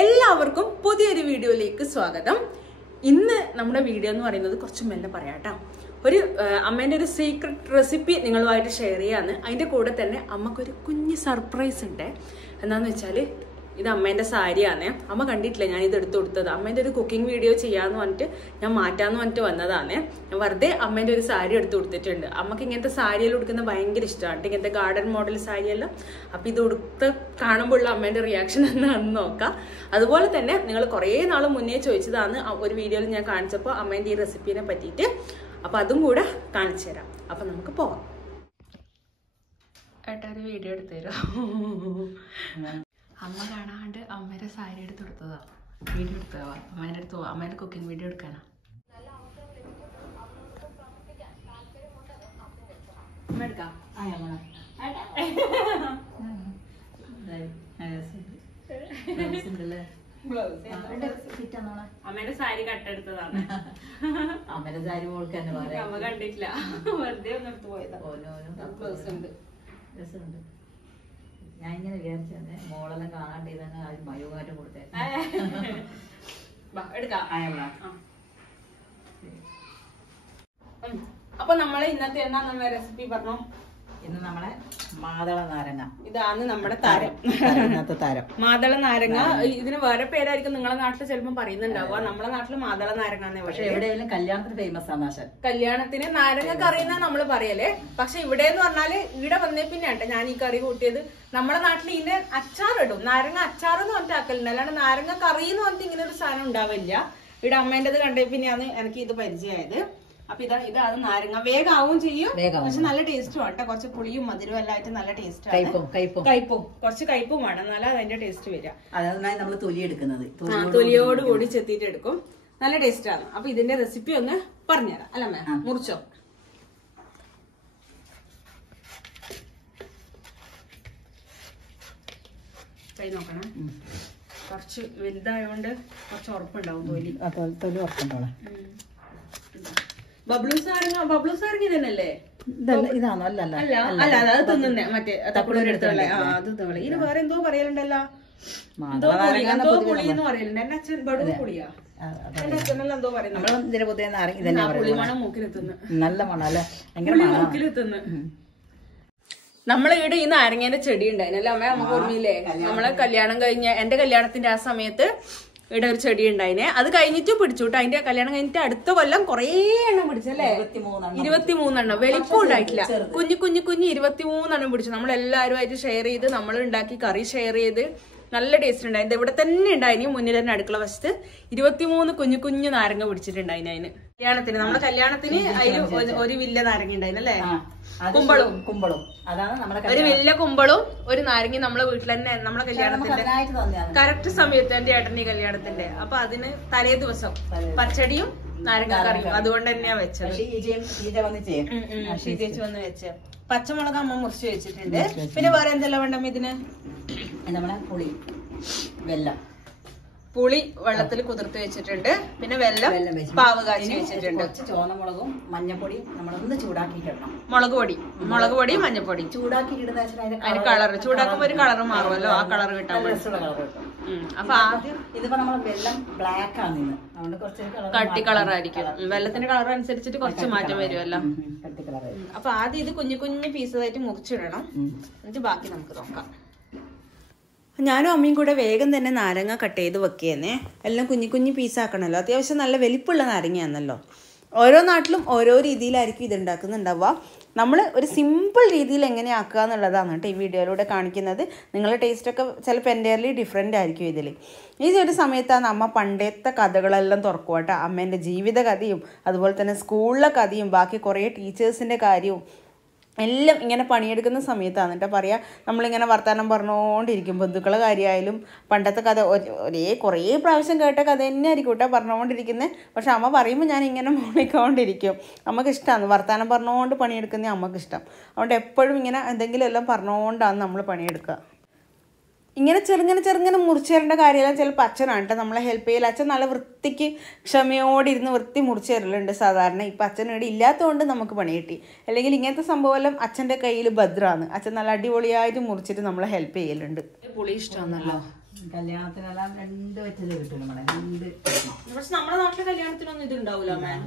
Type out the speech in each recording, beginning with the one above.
എല്ലാവർക്കും പുതിയൊരു വീഡിയോയിലേക്ക് സ്വാഗതം. ഇന്ന് നമ്മുടെ വീഡിയോ എന്ന് പറയുന്നത് കുറച്ച് മെല്ലെ പറയാട്ടോ. ഒരു അമ്മേൻ്റെ ഒരു സീക്രട്ട് റെസിപ്പി നിങ്ങളുമായിട്ട് ഷെയർ ചെയ്യാന്ന്. അതിൻ്റെ കൂടെ തന്നെ അമ്മക്കൊരു കുഞ്ഞ് സർപ്രൈസ് ഉണ്ട്. എന്താണെന്ന് വെച്ചാൽ ഇത് അമ്മേൻ്റെ സാരിയാണ്. അമ്മ കണ്ടിട്ടില്ല ഞാൻ ഇത് എടുത്തു കൊടുത്തത്. അമ്മേൻ്റെ ഒരു കുക്കിംഗ് വീഡിയോ ചെയ്യാമെന്ന് പറഞ്ഞിട്ട് ഞാൻ മാറ്റാമെന്ന് പറഞ്ഞിട്ട് വന്നതാണ്. ഞാൻ വെറുതെ അമ്മേൻ്റെ ഒരു സാരി എടുത്തു കൊടുത്തിട്ടുണ്ട്. അമ്മക്ക് ഇങ്ങനത്തെ സാരിയെല്ലാം ഉടുക്കുന്നത് ഭയങ്കര ഇഷ്ടമാണ്, ഇങ്ങനത്തെ ഗാർഡൻ മോഡൽ സാരിയെല്ലാം. അപ്പം ഇത് ഉടുത്ത് കാണുമ്പോഴുള്ള അമ്മേൻ്റെ റിയാക്ഷൻ എന്താണെന്ന് നോക്കാം. അതുപോലെ തന്നെ നിങ്ങൾ കുറേ നാൾ മുന്നേ ചോദിച്ചതാണ് ഒരു വീഡിയോയിൽ ഞാൻ കാണിച്ചപ്പോൾ അമ്മേൻ്റെ ഈ റെസിപ്പീനെ പറ്റിയിട്ട്. അപ്പം അതും കൂടെ കാണിച്ചു തരാം. അപ്പം നമുക്ക് പോവാം. ഏട്ടാ ഒരു വീഡിയോ എടുത്തു തരാം. അമ്മ കാണാണ്ട് അമ്മേൻ്റെ സാരി എടുത്ത് കൊടുത്തതാ. വീഡിയോ എടുത്തതാ. അമ്മേൻ്റെ അടുത്ത് പോവാം. അമ്മേൻ്റെ കുക്കിംഗ് വീഡിയോ എടുക്കാനാ. അമ്മ എടുക്കാം. അമ്മേന്റെ സാരി കട്ടെടുത്തതാണ്. അമ്മേന്റെ സാരി മോൾക്ക് തന്നെ പറയാം. അമ്മ കണ്ടിട്ടില്ല, വെറുതെ ഒന്ന് എടുത്ത് പോയതാ. ബ്ലൗസ് ഉണ്ട്, രസമുണ്ട്. ഞാൻ ഇങ്ങനെ വിചാരിച്ചെ മോളെല്ലാം കാണാണ്ട് ഇതന്നെ മയോകാറ്റം കൊടുത്തേ. എടുക്കാം. അപ്പൊ നമ്മളെ ഇന്നത്തെ എന്താ നമ്മുടെ റെസിപ്പി പറഞ്ഞോ? ഇന്ന് നമ്മളെ മാതള നാരങ്ങ. ഇതാണ് നമ്മുടെ താരം, ഇന്നത്തെ താരം മാതള നാരങ്ങ. ഇതിന് വേറെ പേരായിരിക്കും നിങ്ങളെ നാട്ടിൽ ചിലപ്പോൾ പറയുന്നുണ്ടാവുക. നമ്മളെ നാട്ടില് മാതള നാരങ്ങ. പക്ഷെ എവിടെയെങ്കിലും കല്യാണത്തിന് ഫേമസ് ആണ്. കല്യാണത്തിന് നാരങ്ങ കറി എന്നാ നമ്മള് പറയല്ലേ. പക്ഷെ ഇവിടെ എന്ന് പറഞ്ഞാല് ഇവിടെ വന്നേ പിന്നെ ഞാൻ ഈ കറി കൂട്ടിയത്. നമ്മളെ നാട്ടിൽ ഇതിന്റെ അച്ചാറിടും, നാരങ്ങ അച്ചാർ എന്ന് പറഞ്ഞിട്ട് ആക്കലുണ്ട്. അല്ലാണ്ട് നാരങ്ങ കറി എന്ന് പറഞ്ഞിട്ട് ഇങ്ങനെ ഒരു സാധനം ഉണ്ടാവില്ല. ഇവിടെ അമ്മേന്റേത് കണ്ടേ പിന്നെയാണ് എനിക്ക് ഇത് പരിചയമായത്. അപ്പൊ ഇതാണ് നാരങ്ങ. വേഗാവും ചെയ്യും, പക്ഷെ നല്ല ടേസ്റ്റും ആട്ടെ. കുറച്ച് പുളിയും മധുരവും എല്ലാം ആയിട്ട് നല്ല ടേസ്റ്റ്. കയ്പും കുറച്ച് കയ്പും വേണം, എന്നാലും അതിന്റെ ടേസ്റ്റ് വരിക. അതാണ് നമ്മള് തൊലി എടുക്കുന്നത്. തൊലിയോട് കൂടി ചെത്തിയിട്ട് എടുക്കും, നല്ല ടേസ്റ്റ് ആണ്. അപ്പൊ ഇതിന്റെ റെസിപ്പി ഒന്ന് പറഞ്ഞുതരാം അല്ലേ? മുറിച്ചോ. കൈ നോക്കണേ, കുറച്ച് വലുതായോണ്ട് കുറച്ച് ഉറപ്പുണ്ടാവും തൊലി. തൊലി ഉറപ്പുണ്ടോളെ. ബബ്ലൂസ് നാരങ്ങ ഇതന്നല്ലേ? ഇതാണോ? അല്ല അത് തിന്നുന്നേ മറ്റേ തക്കുളൂരെടുത്തല്ലേ. അത് തിന്നളെ. ഇതിന് വേറെ എന്തോ പറയലുണ്ടല്ലോ, എന്തോ പുളി എന്ന് പറയലുണ്ട്. എന്റെ അച്ഛൻ ബടു പുളിയാ. എന്റെ അച്ഛനെല്ലാം എന്തോ പറയുന്നത് പുളിമണം മൂക്കിലെത്തുന്നു. നല്ല മണം അല്ലെ? മൂക്കിലെത്തുന്നു. നമ്മളെ ഇവിടെ ഈ നാരങ്ങേന്റെ ചെടി ഉണ്ടായിരുന്നല്ലേ അമ്മ? നമുക്ക് ഓർമ്മയില്ലേ? നമ്മളെ കല്യാണം കഴിഞ്ഞ എന്റെ കല്യാണത്തിന്റെ ആ സമയത്ത് ഇവിടെ ഒരു ചെടി ഉണ്ടായിനെ. അത് കഴിഞ്ഞിട്ട് പിടിച്ചു കേട്ടോ. അതിന്റെ കല്യാണം കഴിഞ്ഞിട്ട് അടുത്ത കൊല്ലം കുറേ എണ്ണം പിടിച്ചല്ലേ? 23 എണ്ണം. വലിപ്പം ഉണ്ടായിട്ടില്ല, കുഞ്ഞു 23 എണ്ണം പിടിച്ചു. നമ്മളെല്ലാവരുമായിട്ട് ഷെയർ ചെയ്ത് നമ്മൾ ഉണ്ടാക്കി കറി ഷെയർ ചെയ്ത് നല്ല ടേസ്റ്റ് ഉണ്ടായി. ഇവിടെ തന്നെ ഉണ്ടായിന്, മുന്നിൽ തന്നെ അടുക്കള വശത്ത് 23 കുഞ്ഞു നാരങ്ങ പിടിച്ചിട്ടുണ്ടായിന്. അതിന് കല്യാണത്തിന്, നമ്മുടെ കല്യാണത്തിന് അതിൽ ഒരു വലിയ നാരങ്ങ ഉണ്ടായിരുന്നല്ലേ? കുമ്പളും അതാണ് നമ്മുടെ ഒരു വലിയ കുമ്പളും ഒരു നാരങ്ങ നമ്മളെ വീട്ടിൽ തന്നെ. നമ്മളെ കല്യാണത്തിന്റെ കറക്റ്റ് സമയത്ത് എന്റെ ഏട്ടന്റെ കല്യാണത്തിന്റെ. അപ്പൊ അതിന് തലേ ദിവസം പച്ചടിയും നാരങ്ങ കറിയും അതുകൊണ്ട് തന്നെയാ വെച്ചത്. ഷീതേച്ച് വന്ന് വെച്ച്. പച്ചമുളക് അമ്മ മുറിച്ച് വെച്ചിട്ടുണ്ട്. പിന്നെ വേറെ എന്തെല്ലാം വേണ്ടമ്മ ഇതിന്? നമ്മളെ പുളി വെള്ളത്തിൽ കുതിർത്ത് വെച്ചിട്ടുണ്ട്. പിന്നെ വെള്ളം പാവ് കാച്ചി വെച്ചിട്ടുണ്ട്. ചുവന്നമുളകും മഞ്ഞപ്പൊടി നമ്മളൊന്ന് ചൂടാക്കിയിടണം. മുളക് പൊടി മഞ്ഞപ്പൊടി ചൂടാക്കിയിടുന്ന അതിന് കളർ ചൂടാക്കുമ്പോ ഒരു കളർ മാറുമല്ലോ, ആ കളർ കിട്ടാൻ അപ്പൊ ആദ്യം ഇതിപ്പോ നമ്മൾ വെള്ളം ബ്ലാക്ക് ആണ് അതുകൊണ്ട് കുറച്ച് കട്ടി കളർ ആയിരിക്കും. വെള്ളത്തിന്റെ കളർ അനുസരിച്ചിട്ട് കുറച്ച് മാറ്റം വരുമല്ലോ. അപ്പൊ ആദ്യം ഇത് കുഞ്ഞു പീസായിട്ട് മുറിച്ചിടണം, എന്നിട്ട് ബാക്കി നമുക്ക് നോക്കാം. ഞാനും അമ്മയും കൂടെ വേഗം തന്നെ നാരങ്ങ കട്ട് ചെയ്ത് വെക്കുകയെന്നേ. എല്ലാം കുഞ്ഞു പീസാക്കണമല്ലോ. അത്യാവശ്യം നല്ല വലിപ്പമുള്ള നാരങ്ങയാണല്ലോ. ഓരോ നാട്ടിലും ഓരോ രീതിയിലായിരിക്കും ഇത് ഉണ്ടാക്കുന്നുണ്ടാവുക. നമ്മൾ ഒരു സിമ്പിൾ രീതിയിൽ എങ്ങനെ ആക്കുക എന്നുള്ളതാണ് കേട്ടോ ഈ വീഡിയോയിലൂടെ കാണിക്കുന്നത്. നിങ്ങളുടെ ടേസ്റ്റൊക്കെ ചിലപ്പോൾ എൻ്റയർലി ഡിഫറെൻ്റ് ആയിരിക്കും ഇതിൽ. ഈ ഒരു സമയത്താണ് അമ്മ പണ്ടത്തെ കഥകളെല്ലാം തുറക്കുക കേട്ടോ. അമ്മേൻ്റെ ജീവിത കഥയും അതുപോലെ തന്നെ സ്കൂളിലെ കഥയും ബാക്കി കുറേ ടീച്ചേഴ്സിൻ്റെ കാര്യവും എല്ലാം ഇങ്ങനെ പണിയെടുക്കുന്ന സമയത്താണ് കേട്ടോ പറയുക. നമ്മളിങ്ങനെ വർത്തമാനം പറഞ്ഞുകൊണ്ടിരിക്കും. ബന്ധുക്കളെ കാര്യമായാലും പണ്ടത്തെ കഥ കുറേ പ്രാവശ്യം കേട്ട കഥ തന്നെ ആയിരിക്കും കേട്ടോ പറഞ്ഞുകൊണ്ടിരിക്കുന്നത്. പക്ഷെ അമ്മ പറയുമ്പോൾ ഞാൻ ഇങ്ങനെ മൂളിക്കൊണ്ടിരിക്കും. അമ്മക്ക് ഇഷ്ടമാണ് വർത്തമാനം പറഞ്ഞുകൊണ്ട് പണിയെടുക്കുന്നത്, അമ്മക്ക് ഇഷ്ടം. അതുകൊണ്ട് എപ്പോഴും ഇങ്ങനെ എന്തെങ്കിലും എല്ലാം പറഞ്ഞുകൊണ്ടാണ് നമ്മൾ പണിയെടുക്കുക. ഇങ്ങനെ ചെറുങ്ങനെ മുറിച്ചു തരേണ്ട കാര്യമെല്ലാം ചിലപ്പോൾ അച്ഛനാണ് കേട്ടോ നമ്മളെ ഹെൽപ്പ് ചെയ്യൽ. അച്ഛൻ നല്ല വൃത്തിക്ക് ക്ഷമയോടെ ഇരുന്ന് വൃത്തി മുറിച്ചു തരലുണ്ട് സാധാരണ. ഇപ്പം അച്ഛൻ ഇവിടെ ഇല്ലാത്തതുകൊണ്ട് നമുക്ക് പണി കിട്ടി. അല്ലെങ്കിൽ ഇങ്ങനത്തെ സംഭവമെല്ലാം അച്ഛൻ്റെ കയ്യിൽ ഭദ്രമാണ്. അച്ഛൻ നല്ല അടിപൊളിയായിട്ട് മുറിച്ചിട്ട് നമ്മളെ ഹെൽപ്പ് ചെയ്യലുണ്ട്. പുളി ഇഷ്ടമാണല്ലോ. കല്യാണത്തിനെല്ലാം 2 വെച്ചത് കിട്ടും നമ്മളെ 2. പക്ഷെ നമ്മുടെ നാട്ടിലെ കല്യാണത്തിനൊന്നും ഇത് ഉണ്ടാവൂല മാം.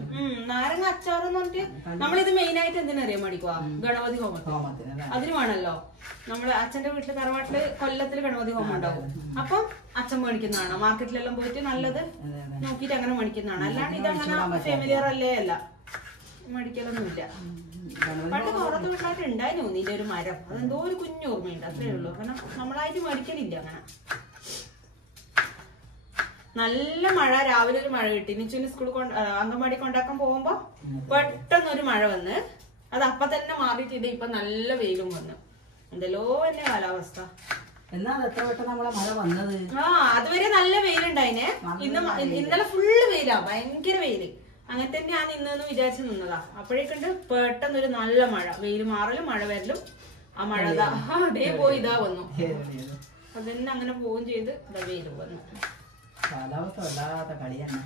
നാരങ്ങ അച്ചാറെന്ന് പറഞ്ഞിട്ട് നമ്മളിത് മെയിൻ ആയിട്ട് എന്തിനറിയാൻ മേടിക്കുക? ഗണപതി ഹോമത്തിന്. അതിന് വേണല്ലോ. നമ്മള് അച്ഛന്റെ വീട്ടില് തറവാട്ടില് കൊല്ലത്തില് ഗണപതി ഹോമം ഉണ്ടാവും. അപ്പൊ അച്ഛൻ മേടിക്കുന്നതാണ്. മാർക്കറ്റിലെല്ലാം പോയിട്ട് നല്ലത് നോക്കിട്ട് അങ്ങനെ മേടിക്കുന്നതാണ്. അല്ലാണ്ട് ഇതങ്ങനെ ഫാമിലിയർ അല്ലേ അല്ല, മേടിക്കലൊന്നുമില്ല. പണ്ട് പുറത്ത് വീട്ടിലായിട്ട് ഉണ്ടായിരുന്നു ഇതിന്റെ ഒരു മരം. അതെന്തോ ഒരു കുഞ്ഞു ഓർമ്മയുണ്ട്, അത്രേ ഉള്ളൂ. കാരണം നമ്മളായിട്ട് മേടിക്കലില്ല അങ്ങനെ. നല്ല മഴ, രാവിലെ ഒരു മഴ കിട്ടി. നിച്ചുവിന് സ്കൂളിൽ അംഗൻവാടി കൊണ്ടാക്കാൻ പോകുമ്പോ പെട്ടെന്നൊരു മഴ വന്ന് അത് അപ്പൊ തന്നെ മാറിയിട്ടില്ല. ഇപ്പൊ നല്ല വെയിലും വന്നു. എന്തല്ലോ എന്നെ കാലാവസ്ഥ. അതുവരെ നല്ല വെയിലുണ്ടായിനെ. ഇന്നലെ ഫുള്ള് വെയിലാ, ഭയങ്കര വെയില്. അങ്ങനെ തന്നെയാണ് ഇന്നെന്ന് വിചാരിച്ചു നിന്നതാ. അപ്പോഴേക്കുണ്ട് പെട്ടെന്നൊരു നല്ല മഴ. വെയിൽ മാറലും മഴ വരലും. ആ മഴ അതേ പോയി ഇതാ വന്നു. അതന്നെ അങ്ങനെ പോവുകയും ചെയ്ത് ഇതാ വെയിലും വന്നു. കാലാവസ്ഥ വല്ലാത്ത കളിയാണ്.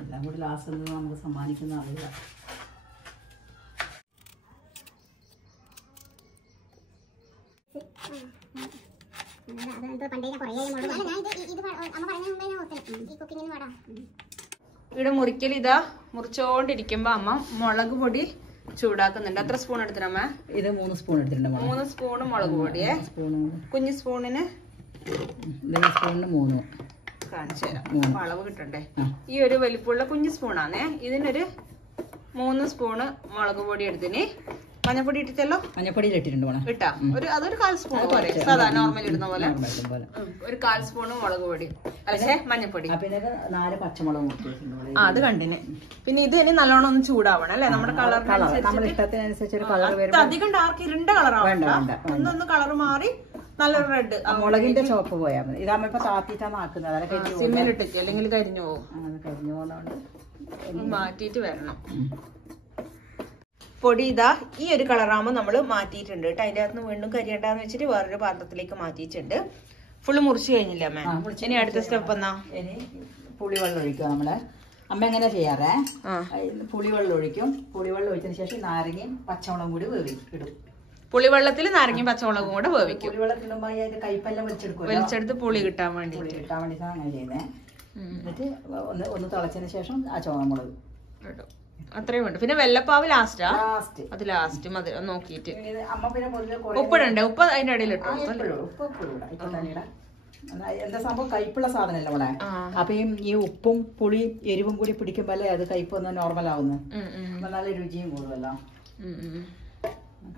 എല്ലാം കൂടി ലാസ്റ്റ് നമുക്ക് സമ്മാനിക്കുന്ന അറിയില്ല. ഇവിടെ മുറിക്കൽ ഇതാ മുറിച്ചോണ്ടിരിക്കുമ്പോ അമ്മ മുളക് പൊടി ചൂടാക്കുന്നുണ്ട്. എത്ര സ്പൂൺ എടുത്തിട്ടമ്മ? ഇത് 3 സ്പൂൺ എടുത്തിട്ടുണ്ട്. 3 സ്പൂൺ മുളക് പൊടിയെ. കുഞ്ഞു സ്പൂണിന് 3 കാണിച്ചു തരാം, അളവ് കിട്ടണ്ടേ. ഈ ഒരു വലിപ്പമുള്ള കുഞ്ഞു സ്പൂണാണേ. ഇതിനൊരു 3 സ്പൂണ് മുളക് പൊടി എടുത്തിന്. മഞ്ഞപ്പൊടി ഇട്ടിട്ടല്ലോ? മഞ്ഞപ്പൊടി ഇട്ടിട്ടുണ്ട്. ഇട്ടാ അതൊരു 1/4 സ്പൂൺ പോലെ, സാധാ നോർമൽ ഇടുന്ന പോലെ ഒരു 1/4 സ്പൂണ് മുളക് പൊടി. അല്ലേ മഞ്ഞപ്പൊടി. 4 പച്ചമുളക്. അത് കണ്ടിന്. പിന്നെ ഇത് ഇനി നല്ലോണം ഒന്ന് ചൂടാവണം അല്ലെ? നമ്മുടെ കളർ അധികം ഡാർക്ക് ഇരുണ്ട കളറാവണ്ട. ഒന്നൊന്ന് കളർ മാറി നല്ലൊരു റെഡ് മുളകിന്റെ ചോപ്പ് പോയാൽ മതി. ഇതാകുമ്പോ ഇപ്പൊ താത്തിട്ടാണ് ആക്കുന്നത്. സിമ്മിലിട്ടിട്ട് അല്ലെങ്കിൽ കരിഞ്ഞു പോകും. കരിഞ്ഞു പോകുന്നതുകൊണ്ട് മാറ്റിയിട്ട് വരണം. പൊടി ഇതാ ഈ ഒരു കളറാകുമ്പോൾ നമ്മൾ മാറ്റിയിട്ടുണ്ട് കേട്ടോ. അതിന്റെ അകത്ത് വീണ്ടും കരിയണ്ടാന്ന് വെച്ചിട്ട് വേറൊരു പാത്രത്തിലേക്ക് മാറ്റിയിട്ടുണ്ട്. ഫുള്ള് മുറിച്ച് കഴിഞ്ഞില്ല അമ്മ. ഇനി അടുത്ത സ്റ്റെപ്പ് എന്നാ? ഇനി പുളിവെള്ളം ഒഴിക്കുക. നമ്മള് അമ്മ എങ്ങനെ ചെയ്യാറേ? പുളിവെള്ളം ഒഴിക്കും. പുളിവെള്ളം ഒഴിച്ചതിന് ശേഷം നാരങ്ങയും പച്ചമുളകും കൂടി ഇടും. പുളിവെള്ളത്തിൽ നാരങ്ങയും പച്ചമുളകും കൂടെ വേവിക്കും. പുളിവെള്ളത്തിടുമ്പോ അതിന്റെ കൈപ്പെല്ലാം വലിച്ചെടുത്ത് പുളി കിട്ടാൻ വേണ്ടി വേണ്ടിയിട്ടാണ് അങ്ങനെ ചെയ്യുന്നത്. എന്നിട്ട് ഒന്ന് തിളച്ചതിന് ശേഷം ആ ചുവമുളക് ഇടും. അത്രയും ഉണ്ട്. പിന്നെ വെള്ളപ്പാവ് ലാസ്റ്റ് അത് ലാസ്റ്റ് മതി നോക്കിയിട്ട്. ഉപ്പിടണ്ടേ? ഉപ്പ് അതിന്റെ ഇടയിൽ ഇട്ടു. എന്താ സംഭവം, കയ്പുള്ള സാധനമല്ല ഇവിടെ. അപ്പൊ ഈ ഉപ്പും പുളി എരിവും കൂടി പിടിക്കുമ്പോഴല്ലേ അത് കയ്പ് ഒന്ന് നോർമൽ ആവുന്നത്. നല്ല രുചിയും കൂടുമല്ലോ.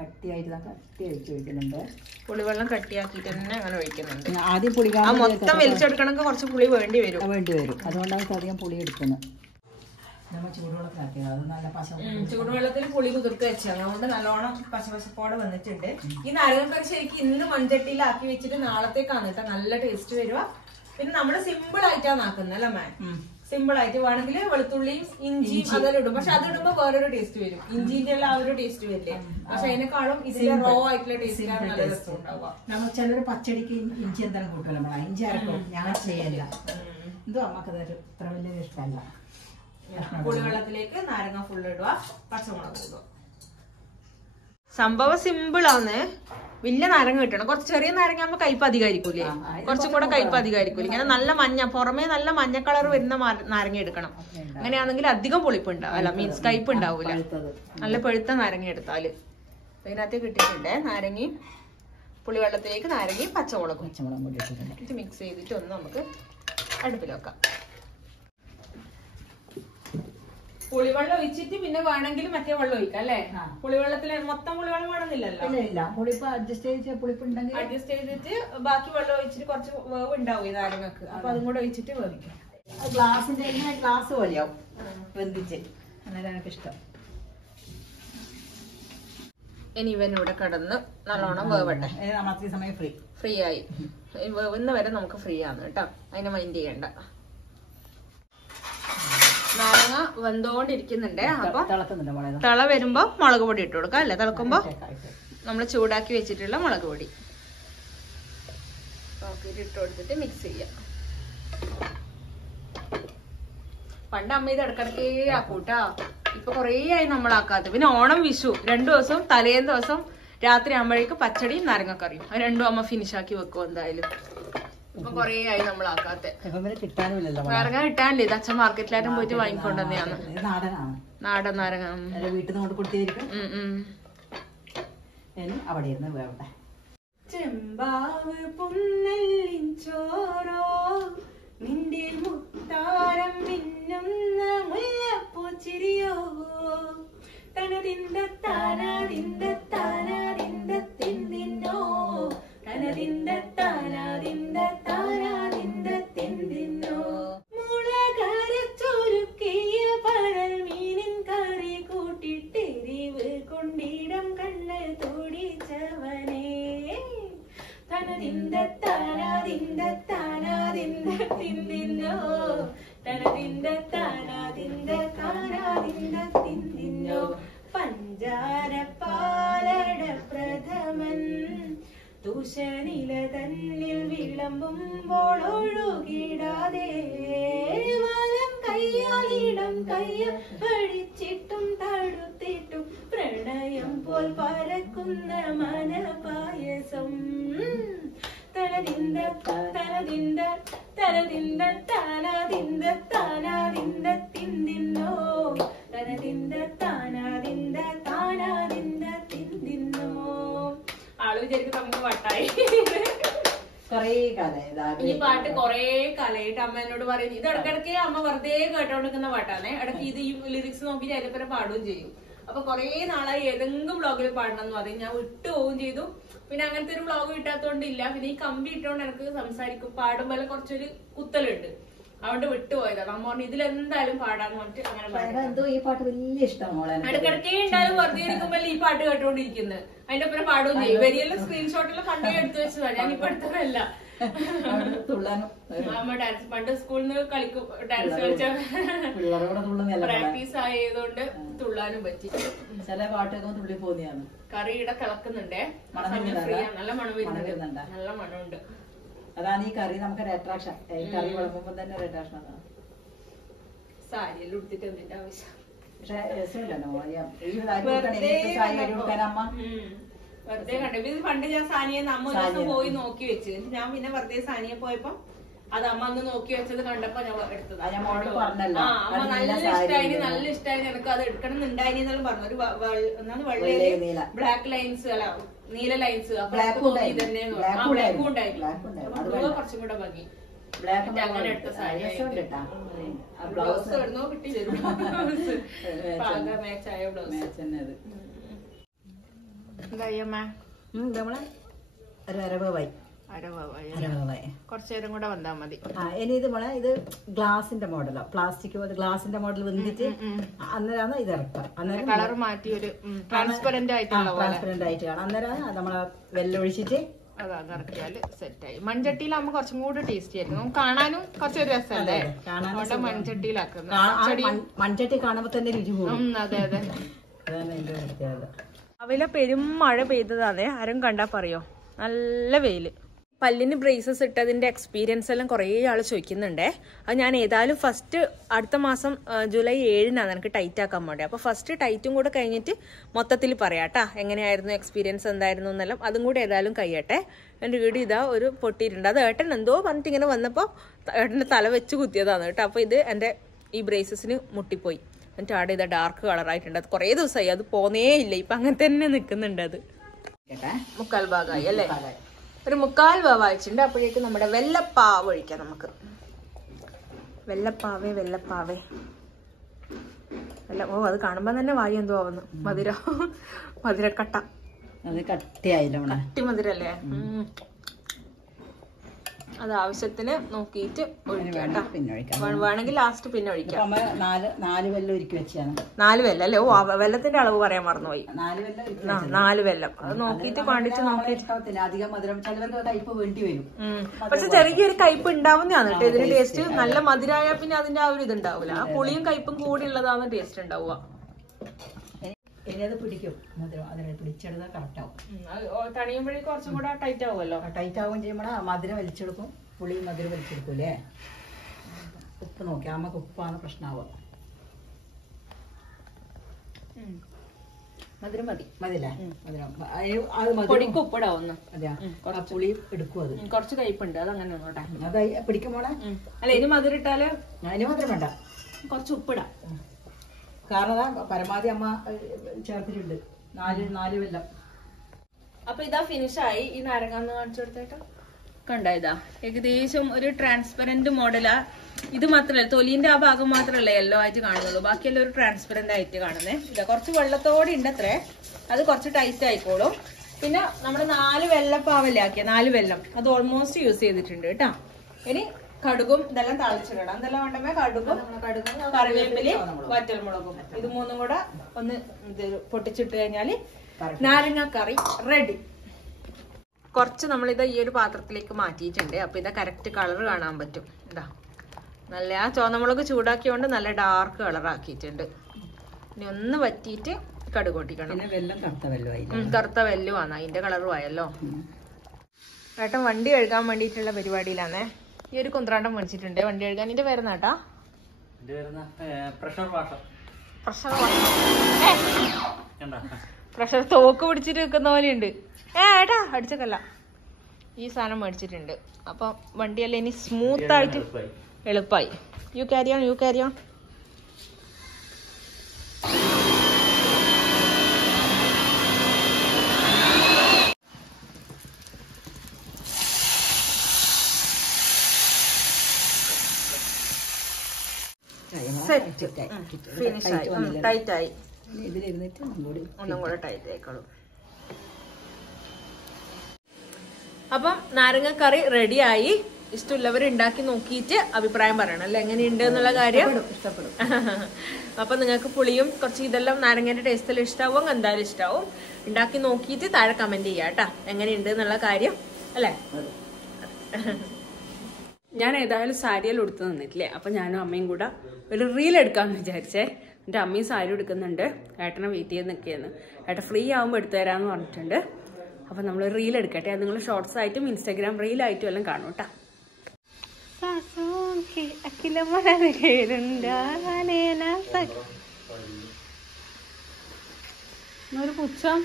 കട്ടിയായിട്ട് കട്ടി ഒഴിക്കുന്നുണ്ട്. പുളിവെള്ളം കട്ടിയാക്കിട്ട് തന്നെ അങ്ങനെ ഒഴിക്കുന്നുണ്ട്. ആദ്യം പുളി മൊത്തം വലിച്ചെടുക്കണമെങ്കിൽ കുറച്ച് പുളി വേണ്ടി വരും. അതുകൊണ്ടാണ് അധികം പുളി എടുക്കുന്നത്. ചൂടുവെള്ളത്തിൽ പുളി കുതിർത്ത് വെച്ചാൽ അതുകൊണ്ട് നല്ലോണം പശപശപ്പോടെ വന്നിട്ടുണ്ട്. ഈ നാരങ്ങക്കറി ശരിക്കും ഇന്ന് മൺചട്ടിയിലാക്കി വെച്ചിട്ട് നാളത്തേക്കാണ് കേട്ടോ നല്ല ടേസ്റ്റ് വരുക. പിന്നെ നമ്മള് സിമ്പിൾ ആയിട്ടാണ് ആക്കുന്നത് അല്ലേ മാം? സിമ്പിൾ ആയിട്ട് വേണമെങ്കിൽ വെളുത്തുള്ളിയും ഇഞ്ചിയും അതെല്ലാം ഇടും. പക്ഷെ അതിടുമ്പോ വേറൊരു ടേസ്റ്റ് വരും. ഇഞ്ചിന്റെ എല്ലാം ആ ഒരു ടേസ്റ്റ് വരില്ലേ? പക്ഷെ അതിനെക്കാളും ഇതിന്റെ റോ ആയിട്ടുള്ള ടേസ്റ്റാണ് നല്ല രസം ഉണ്ടാവുക. നമ്മൾ ചിലര് പച്ചടിക്ക് ഇഞ്ചി എന്തെങ്കിലും കൂട്ടുമല്ലോ നമ്മളെ. ഇഞ്ചി അരക്കും. ഞാൻ ചെയ്യല്ല. എന്തോ അമ്മക്ക് ഇത്ര വലിയ ഇഷ്ടമല്ല. പുളിവെള്ളത്തിലേക്ക് നാരങ്ങ ഫുള്ള് ഇടുക, പച്ചമുളക് ഇടുക. സംഭവം സിമ്പിൾ ആണ്. വലിയ നാരങ്ങ കിട്ടണം. കുറച്ച് ചെറിയ നാരങ്ങ ആകുമ്പോ കയ്പ് അധികമായിരിക്കൂലേ? കുറച്ചും കൂടെ കയ്പ് അധികമായിരിക്കൂലേ? ഇങ്ങനെ നല്ല മഞ്ഞ, പുറമേ നല്ല മഞ്ഞ കളർ വരുന്ന നാരങ്ങ എടുക്കണം. അങ്ങനെയാണെങ്കിൽ അധികം പുളിപ്പ് ഉണ്ടാവും, അല്ല മീൻസ് കയ്പ് ഉണ്ടാവൂല. നല്ല പഴുത്ത നാരങ്ങ എടുത്താല്. അതിനകത്ത് കിട്ടിയിട്ടുണ്ട് നാരങ്ങയും പുളിവെള്ളത്തിലേക്ക് നാരങ്ങയും പച്ചമുളകും ഇത് മിക്സ് ചെയ്തിട്ട് ഒന്ന് നമുക്ക് അടുപ്പിൽ വെക്കാം. പുളിവെള്ളം ഒഴിച്ചിട്ട് പിന്നെ വേണമെങ്കിൽ മറ്റേ വെള്ളം ഒഴിക്കാം അല്ലേ? പുളിവെള്ളത്തില് മൊത്തം പുളിവെള്ളം വേണമെന്നില്ലല്ലോ. അഡ്ജസ്റ്റ് ചെയ്തിട്ട് ബാക്കി വെള്ളം ഒഴിച്ചിട്ട് കുറച്ച് വേവ് ഉണ്ടാവും ഈ നാരങ്ങക്ക്. അപ്പൊ അതും കൂടെ ഒഴിച്ചിട്ട് വേവിക്കാം. ഗ്ലാസിന്റെ ഗ്ലാസ് പോലെയാവും വെന്തിച്ച്. അന്നേരം എനിക്ക് ഇഷ്ടം. ഇനി ഇവനിവിടെ കിടന്ന് നല്ലോണം വേവട്ടെ. സമയം ഫ്രീ ആയി. വേവുന്ന വരെ നമുക്ക് ഫ്രീ ആണ് കേട്ടോ. അതിനെ മൈൻഡ് ചെയ്യണ്ട. നാരങ്ങ വെന്തോണ്ടിരിക്കുന്നുണ്ട്. അപ്പൊ തിള വരുമ്പോ മുളക് പൊടി ഇട്ട് കൊടുക്കാം അല്ലെ? തിളക്കുമ്പോ നമ്മൾ ചൂടാക്കി വെച്ചിട്ടുള്ള മുളക് പൊടി ഇട്ട് കൊടുത്തിട്ട് മിക്സ് ചെയ്യാം. പണ്ട് അമ്മ ഇത് ഇടക്കിടക്കേ ആക്കൂട്ടാ. ഇപ്പൊ കൊറേ ആയി നമ്മളാക്കാത്ത. പിന്നെ ഓണം വിഷു 2 ദിവസം തലേന്ന് ദിവസം രാത്രി ആകുമ്പോഴേക്ക് പച്ചടിയും നാരങ്ങക്കറിയും അത് രണ്ടും അമ്മ ഫിനിഷ് ആക്കി വെക്കും എന്തായാലും. അപ്പൊ കൊറേ ആയി നമ്മളാക്കാത്തെ. നാരങ്ങ കിട്ടാനില്ല, ഇത് അച്ഛൻ മാർക്കറ്റിലാരും പോയിട്ട് വാങ്ങിക്കൊണ്ടുവന്നെയാണ്. നാടൻ നാരങ്ങ വീട്ടിൽ നിന്ന് കൊടുത്തിരിക്കും. അവിടെ ഇരുന്ന് വേണ്ട. ചെമ്പാവ് പുന്നെല്ലിൻ ചോറോ നിന്റെ മുത്താരം മിന്നുന്ന മുല്ലപ്പൂച്ചിരിയോ തനതിന്ത താനാതിന്ത താനാതിന്ത തിന്തിന്നോ തനതിന്ത താനാതിന്ത താനാതിന്ത തിന്തിന്നോ മുളകരച്ചൊരുക്കിയ പരൽ മീനിൻ കറി കൂട്ടിട്ടെരിവ് കൊണ്ടിടം കണ്ണ് തോടിച്ചവനേ തനതിന്ത താനാതിന്ത താനാതിന്ത തിന്തിന്നോ തനതിന്ത താനാതിന്ത താനാതിന്ത തിന്തിന്നോ പഞ്ചാര പാലട പ്രഥമൻ തുഷനില തന്നിൽ വിളമ്പുമ്പോൾ ഒഴുകിടാതെ വലം കയ്യാലിടം കയ്യ പഠിച്ചിട്ടും തടുത്തിട്ടും പ്രണയം പോൽ പരക്കുന്ന മനപായസം തനതിന്ത തനതിന്ത തനതിന്ത താനാതിന്ത താനാതിന്ത തിന്തിന്നോ തനതിന്ത താനാതിന്ത താനാതിന്ത തിന്തിന്നോ. ആള് വിചാരിക്കും നമുക്ക് വട്ടായി. ഈ പാട്ട് കൊറേ കാലായിട്ട് അമ്മ എന്നോട് പറയുന്നു. ഇത് ഇടക്കിടക്ക് അമ്മ വെറുതെ കേട്ടോണ്ടിരിക്കുന്ന പാട്ടാണ്. ഇടയ്ക്ക് ഇത് ഈ ലിറിക്സ് നോക്കിയിട്ട് അതിന്റെ പാടുകയും ചെയ്യും. അപ്പൊ കൊറേ നാളായി ഏതെങ്കിലും വ്ളോഗിൽ പാടണം എന്ന് പറയും. ഞാൻ വിട്ടു പോവുകയും ചെയ്തു. പിന്നെ അങ്ങനത്തെ ഒരു വ്ളോഗ് കിട്ടാത്തോണ്ടില്ല. പിന്നെ ഈ കമ്പി ഇട്ടോണ്ട് എനിക്ക് സംസാരിക്കും പാടുമ്പോൾ കുറച്ചൊരു കുത്തലുണ്ട്, അതുകൊണ്ട് വിട്ടുപോയതാണ്. അമ്മ പറഞ്ഞു ഇതിലെന്തായാലും പാടാന്ന് പറഞ്ഞിട്ട് അങ്ങനെ ഇടക്കിടക്കേ ഉണ്ടായാലും വെറുതെ ഇരിക്കുമ്പോൾ ഈ പാട്ട് കേട്ടോണ്ടിരിക്കുന്നത്. അതിന്റെ ഒപ്പം പാടുകയും ചെയ്യും. വലിയ സ്ക്രീൻഷോട്ടിൽ കണ്ടേ എടുത്തു വെച്ചതാണ്, ഞാനിപ്പോ എടുത്തതല്ല. അമ്മ ഡാൻസ് പണ്ട് സ്കൂളിൽ നിന്ന് കളിക്കും, ഡാൻസ് കളിച്ച പ്രാക്ടീസ് ആയതുകൊണ്ട് തുള്ളാനും പറ്റി. ചില പാട്ടൊക്കെ തുള്ളി പോന്നെയാണ്. കറിയുടെ കിളക്കുന്നുണ്ടേ, നല്ല മണം വരുന്നുണ്ട്, നല്ല മണമുണ്ട്. അതാണ് ഈ കറി നമുക്ക് അട്രാക്ഷൻ. കറി വിളമ്പുമ്പോ തന്നെ ഒരു അട്രാക്ഷൻ അതാണ്. സാരിയെല്ലാം ഉടുത്തിട്ട് എന്തിന്റെ ആവശ്യം? പക്ഷെ രസമില്ലല്ലോ വെറുതെ കണ്ടു. പണ്ട് ഞാൻ സാനിയെ അമ്മ ഒരു ദിവസം പോയി നോക്കി വെച്ച്, ഞാൻ പിന്നെ വെറുതെ സാനിയെ പോയപ്പോ അത് അമ്മ അന്ന് നോക്കി വെച്ചത് കണ്ടപ്പോ ഞാൻ എടുത്തത്. അമ്മ നല്ല ഇഷ്ടമായി, നല്ല ഇഷ്ടമായി, എനിക്ക് അത് എടുക്കണം എന്നുണ്ടായി എന്നെല്ലാം പറഞ്ഞു. ഒരു എന്താണ് വെള്ളയില് ബ്ലാക്ക് ലൈൻസ് അല്ല നീല ലൈൻസ്, ബ്ലാക്കും ഉണ്ടായിരുന്നു, കുറച്ചും കൂടെ ഭംഗി. അങ്ങനെ എടുത്ത സാരി ബ്ലൗസ് എവിടുന്നോ കിട്ടി തരും, മാച്ചായ ബ്ലൗസ്. കുറച്ചേരം കൂടെ വന്നാ മതി. ഇനി ഇത് മോളെ ഇത് ഗ്ലാസിന്റെ മോഡലോ പ്ലാസ്റ്റിക് ഗ്ലാസിന്റെ മോഡൽ വെന്തിട്ട് അന്നേരമാണ് ഇത് ഇറക്കുക. അന്നേരം കളർ മാറ്റി ഒരു ട്രാൻസ്പെറന്റ് ആയിട്ട് കാണാം. അന്നേരമാണ് നമ്മളെ വെല്ലൊഴിച്ചിട്ട് അതറക്കിയാല് സെറ്റായി. മൺചട്ടിയിലാകുമ്പോ കുറച്ചും കൂടി ടേസ്റ്റി ആയിരിക്കും, നമുക്ക് കാണാനും കുറച്ചൊരു രസമല്ലേ. അതുകൊണ്ട് മൺചട്ടിയിലാക്കുന്നത്. മൺചട്ടി കാണുമ്പോ തന്നെ രുചി കൂടും. അതെ അതെ. അതാണ് എന്റെ പ്രത്യേകത. രാവിലെ പെരും മഴ പെയ്തതാണേ, ആരും കണ്ടാ പറയോ, നല്ല വെയില്. പല്ലിന് ബ്രേസസ് ഇട്ടതിന്റെ എക്സ്പീരിയൻസ് എല്ലാം കുറേ ആള് ചോദിക്കുന്നുണ്ടേ. അത് ഞാൻ ഏതായാലും ഫസ്റ്റ് അടുത്ത മാസം ജൂലൈ 7-നാണ് എനിക്ക് ടൈറ്റ് ആക്കാൻ വേണ്ടി. അപ്പൊ ഫസ്റ്റ് ടൈറ്റും കൂടെ കഴിഞ്ഞിട്ട് മൊത്തത്തിൽ പറയാട്ടാ എങ്ങനെയായിരുന്നു എക്സ്പീരിയൻസ് എന്തായിരുന്നു എന്നെല്ലാം. അതും കൂടെ ഏതായാലും കഴിയട്ടെ. എൻ്റെ വീഡിയോ ഇതാ ഒരു പൊട്ടിയിട്ടുണ്ട്. അത് ഏട്ടൻ എന്തോ പറഞ്ഞിട്ട് ഇങ്ങനെ വന്നപ്പോൾ ഏട്ടൻ്റെ തല വെച്ച് കുത്തിയതാണ് കേട്ടോ. അപ്പോൾ ഇത് എൻ്റെ ഈ ബ്രേസസിന് മുട്ടിപ്പോയി. എന്നിട്ട് ആടെ ഇതാ ഡാർക്ക് കളറായിട്ടുണ്ട്. അത് കുറേ ദിവസമായി, അത് പോന്നേ ഇല്ല, ഇപ്പം അങ്ങനെ തന്നെ നിൽക്കുന്നുണ്ട്. അത് 3/4 ഭാഗമായി അല്ലേ, ഒരു 3/4 ഭാഗം അയച്ചിട്ടുണ്ട്. അപ്പോഴേക്കും നമ്മുടെ വെള്ളപ്പാവ് ഒഴിക്കാം നമുക്ക്. വെള്ളപ്പാവേ വെള്ളപ്പാവേ ഓ അത് കാണുമ്പോൾ തന്നെ വായി എന്തോ ആവുന്നു. മധുരക്കട്ട, അത് കട്ടിയായില്ല, കട്ടി മധുരല്ലേ. അത് ആവശ്യത്തിന് നോക്കിയിട്ട് ഒഴിക്കാം. വേണമെങ്കിൽ ലാസ്റ്റ് പിന്നെ ഒഴിക്കാം. 4 വെല്ലം ഒരുക്കി വെച്ചാണ്. 4 വെല്ലം അല്ലേ? ഓ വെള്ളത്തിന്റെ അളവ് പറയാൻ മറന്നുപോയി. 4 വെല്ലം അത് നോക്കിയിട്ട് കാണിച്ച് നോക്കിയിട്ട്. അധികം മധുരം ചിലവർക്ക് കയ്പ് വേണ്ടി വരും. പക്ഷെ ചെറിയൊരു കയ്പ് ഉണ്ടാവുന്നതാണ് കേട്ടോ ഇതിന്റെ ടേസ്റ്റ്. നല്ല മധുരമായ പിന്നെ അതിന്റെ ആ ഒരു ഇത് ഉണ്ടാവില്ല. ആ പുളിയും കയ്പും കൂടി ഉള്ളതാണ് ടേസ്റ്റ് ഉണ്ടാവുക. ഇനി അത് പിടിക്കും, മധുരം അതിനെ പിടിച്ചെടുത്താൽ കറക്റ്റ് ആവും. തണിയുമ്പോഴേക്കും കുറച്ചും കൂടെ ടൈറ്റ് ആവുമല്ലോ. ടൈറ്റ് ആവുകയും ചെയ്യുമ്പോൾ മധുരം വലിച്ചെടുക്കും, പുളി മധുരം വലിച്ചെടുക്കൂലേ. ഉപ്പ് നോക്കി, നമുക്ക് ഉപ്പാണ് പ്രശ്നമാവുക. മധുരം മതി. മതില്ലേ? മധുരം പൊടിക്ക് ഉപ്പിടാവുന്നു. അതെയാ? പുളി എടുക്കും. അത് കുറച്ച് കയ്പുണ്ട്, അതങ്ങനെ നോട്ടെ. അത് പിടിക്കുമ്പോളെ അല്ല, ഇനി മധുരം ഇട്ടാല് അതിന് മധുരം വേണ്ട, കുറച്ച് ഉപ്പിടാം. കാരണം പരമാവധി അമ്മ ചേർത്തിട്ടുണ്ട് 4 വെല്ലം. അപ്പൊ ഇതാ ഫിനിഷായി. ഈ നാരങ്ങാന്ന് കാണിച്ചു കൊടുത്തേട്ടോ. കണ്ട, ഇതാ ഏകദേശം ഒരു ട്രാൻസ്പെറന്റ് മോഡലാ. ഇത് മാത്രല്ല, തൊലിന്റെ ആ ഭാഗം മാത്രമല്ല യെല്ലോ ആയിട്ട് കാണുന്നുള്ളൂ, ബാക്കിയെല്ലാം ഒരു ട്രാൻസ്പെറന്റ് ആയിട്ട് കാണുന്നേ. ഇതാ കുറച്ച് വെള്ളത്തോടെ ഉണ്ട് അത്രേ, അത് കുറച്ച് ടൈറ്റ് ആയിക്കോളും. പിന്നെ നമ്മുടെ 4 വെള്ളപ്പാവല്ലേ ആക്കിയ 4 വെള്ളം, അത് ഓൾമോസ്റ്റ് യൂസ് ചെയ്തിട്ടുണ്ട് കേട്ടോ. ഇനി കടുകും ഇതെല്ലാം തളിച്ചിടണം. എന്തെല്ലാം വേണ്ടമേ? കടുകും, കറിവേപ്പിലയും വറ്റൽമുളകും, ഇത് 3ഉം കൂടെ ഒന്ന് പൊട്ടിച്ചിട്ട് കഴിഞ്ഞാല് നാരങ്ങ കറി റെഡി. കുറച്ച് നമ്മളിത് ഈ ഒരു പാത്രത്തിലേക്ക് മാറ്റിയിട്ടുണ്ട്. അപ്പൊ ഇതാ കറക്റ്റ് കളർ കാണാൻ പറ്റും. ഇതാ നല്ല ആ ചുവന്നമുളക് ചൂടാക്കിയോണ്ട് നല്ല ഡാർക്ക് കളർ ആക്കിയിട്ടുണ്ട്. ഇനി ഒന്ന് വറ്റിയിട്ട് കടുക് പൊട്ടിക്കണം. കറുത്ത വെല്ലുവാണ്, അതിന്റെ കളറും ആയല്ലോ. ഏട്ടൻ വണ്ടി കഴുകാൻ വേണ്ടിയിട്ടുള്ള പരിപാടിയിലാണേ. ഈ ഒരു കുന്ത്രാണ്ടം മേടിച്ചിട്ടുണ്ട് വണ്ടി കഴുകാൻ. ഇതിന്റെ പേരെന്നാട്ടാ? പ്രഷർ തോക്ക് പിടിച്ചിട്ട് വെക്കുന്ന പോലെയുണ്ട്. ഏട്ടാ അടിച്ചക്കല്ല, ഈ സാധനം മേടിച്ചിട്ടുണ്ട്. അപ്പൊ വണ്ടിയെല്ലാം ഇനി സ്മൂത്ത് ആയിട്ട് എളുപ്പമായി. You carry on. ടൈറ്റായി, ഒന്നും കൂടെ ടൈറ്റ് ആയിക്കോളും. അപ്പം നാരങ്ങക്കറി റെഡിയായി. ഇഷ്ടമുള്ളവർ ഉണ്ടാക്കി നോക്കിയിട്ട് അഭിപ്രായം പറയണം അല്ലെ, എങ്ങനെയുണ്ട് എന്നുള്ള കാര്യം. ഇഷ്ടപ്പെടും. അപ്പൊ നിങ്ങൾക്ക് പുളിയും കുറച്ച് ഇതെല്ലാം നാരങ്ങന്റെ ടേസ്റ്റിൽ ഇഷ്ടാവും, എന്തായാലും ഇഷ്ടാവും. ഉണ്ടാക്കി നോക്കിയിട്ട് താഴെ കമന്റ് ചെയ്യാം കേട്ടാ, എങ്ങനെയുണ്ട് എന്നുള്ള കാര്യം അല്ലെ. ഞാൻ ഏതായാലും സാരിയെല്ലാം എടുത്ത് നിന്നിട്ടില്ലേ, അപ്പൊ ഞാനും അമ്മയും കൂടെ ഒരു റീൽ എടുക്കാന്ന് വിചാരിച്ചേ. എന്റെ അമ്മയും സാരി എടുക്കുന്നുണ്ട്, ഏട്ടനെ വെയിറ്റ് ചെയ്ത് നിൽക്കുകയെന്ന്. ഏട്ടൻ ഫ്രീ ആവുമ്പോൾ എടുത്തു തരാന്ന് പറഞ്ഞിട്ടുണ്ട്. അപ്പൊ നമ്മൾ റീൽ എടുക്കട്ടെ, അത് നിങ്ങൾ ഷോർട്സ് ആയിട്ടും ഇൻസ്റ്റാഗ്രാം റീലായിട്ടും എല്ലാം കാണും കേട്ടാ. ഒരു പുച്ഛം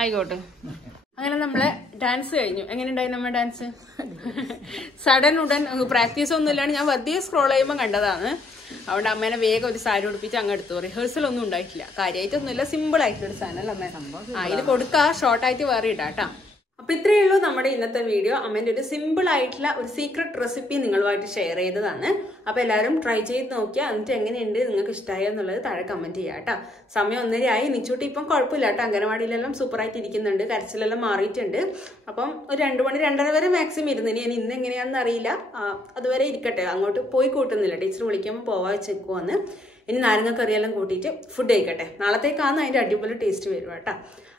ആയിക്കോട്ടെ. അങ്ങനെ നമ്മളെ ഡാൻസ് കഴിഞ്ഞു. എങ്ങനെയുണ്ടായി നമ്മുടെ ഡാൻസ്? സഡൻ ഉടൻ പ്രാക്ടീസ് ഒന്നും ഇല്ലാണ്ട് ഞാൻ വെറുതെ സ്ക്രോൾ ചെയ്യുമ്പോൾ കണ്ടതാണ്. അതുകൊണ്ട് അമ്മേനെ വേഗം ഒരു സാരി ഉടുപ്പിച്ച് അങ്ങ് എടുത്തു. റിഹേഴ്സൽ ഒന്നും ഉണ്ടായിട്ടില്ല, കാര്യമായിട്ടൊന്നുമില്ല, സിമ്പിൾ ആയിട്ടൊരു സാധനം അല്ലേ അമ്മേ? ഇത് കൊടുക്കുക, ഷോർട്ടായിട്ട് വേറെ ഇടാട്ടാ. അപ്പൊ ഇത്രയേ ഉള്ളൂ നമ്മുടെ ഇന്നത്തെ വീഡിയോ. അമ്മേന്റെ ഒരു സിമ്പിൾ ആയിട്ടുള്ള ഒരു സീക്രട്ട് റെസിപ്പി നിങ്ങളുമായിട്ട് ഷെയർ ചെയ്തതാണ്. അപ്പൊ എല്ലാവരും ട്രൈ ചെയ്ത് നോക്കിയാൽ എന്നിട്ട് എങ്ങനെയുണ്ട്, നിങ്ങൾക്ക് ഇഷ്ടമായോ എന്നുള്ളത് താഴെ കമന്റ് ചെയ്യാം കേട്ടോ. സമയം 1:30 നിച്ചൂട്ടി ഇപ്പം കുഴപ്പമില്ല കേട്ടോ, അംഗനവാടിയിലെല്ലാം സൂപ്പറായിട്ട് ഇരിക്കുന്നുണ്ട്, കരച്ചിലെല്ലാം മാറിയിട്ടുണ്ട്. അപ്പം ഒരു 2 മണി 2:30 വരെ മാക്സിമം ഇരുന്നിനി. ഞാൻ ഇന്ന് എങ്ങനെയാണെന്ന് അറിയില്ല, അതുവരെ ഇരിക്കട്ടെ. അങ്ങോട്ട് പോയി കൂട്ടുന്നില്ല, ടീച്ചർ വിളിക്കുമ്പോൾ പോവാ വെച്ചേക്കുവാന്ന്. ഇനി നാരങ്ങക്കറിയെല്ലാം കൂട്ടിയിട്ട് ഫുഡ് കഴിക്കട്ടെ. നാളത്തേക്കാന്ന് അതിന്റെ അടിപൊളി ടേസ്റ്റ് വരും കേട്ടോ.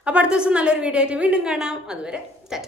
അപ്പൊ അടുത്ത ദിവസം നല്ലൊരു വീഡിയോ ആയിട്ട് വീണ്ടും കാണാം. അതുവരെ ടാറ്റ.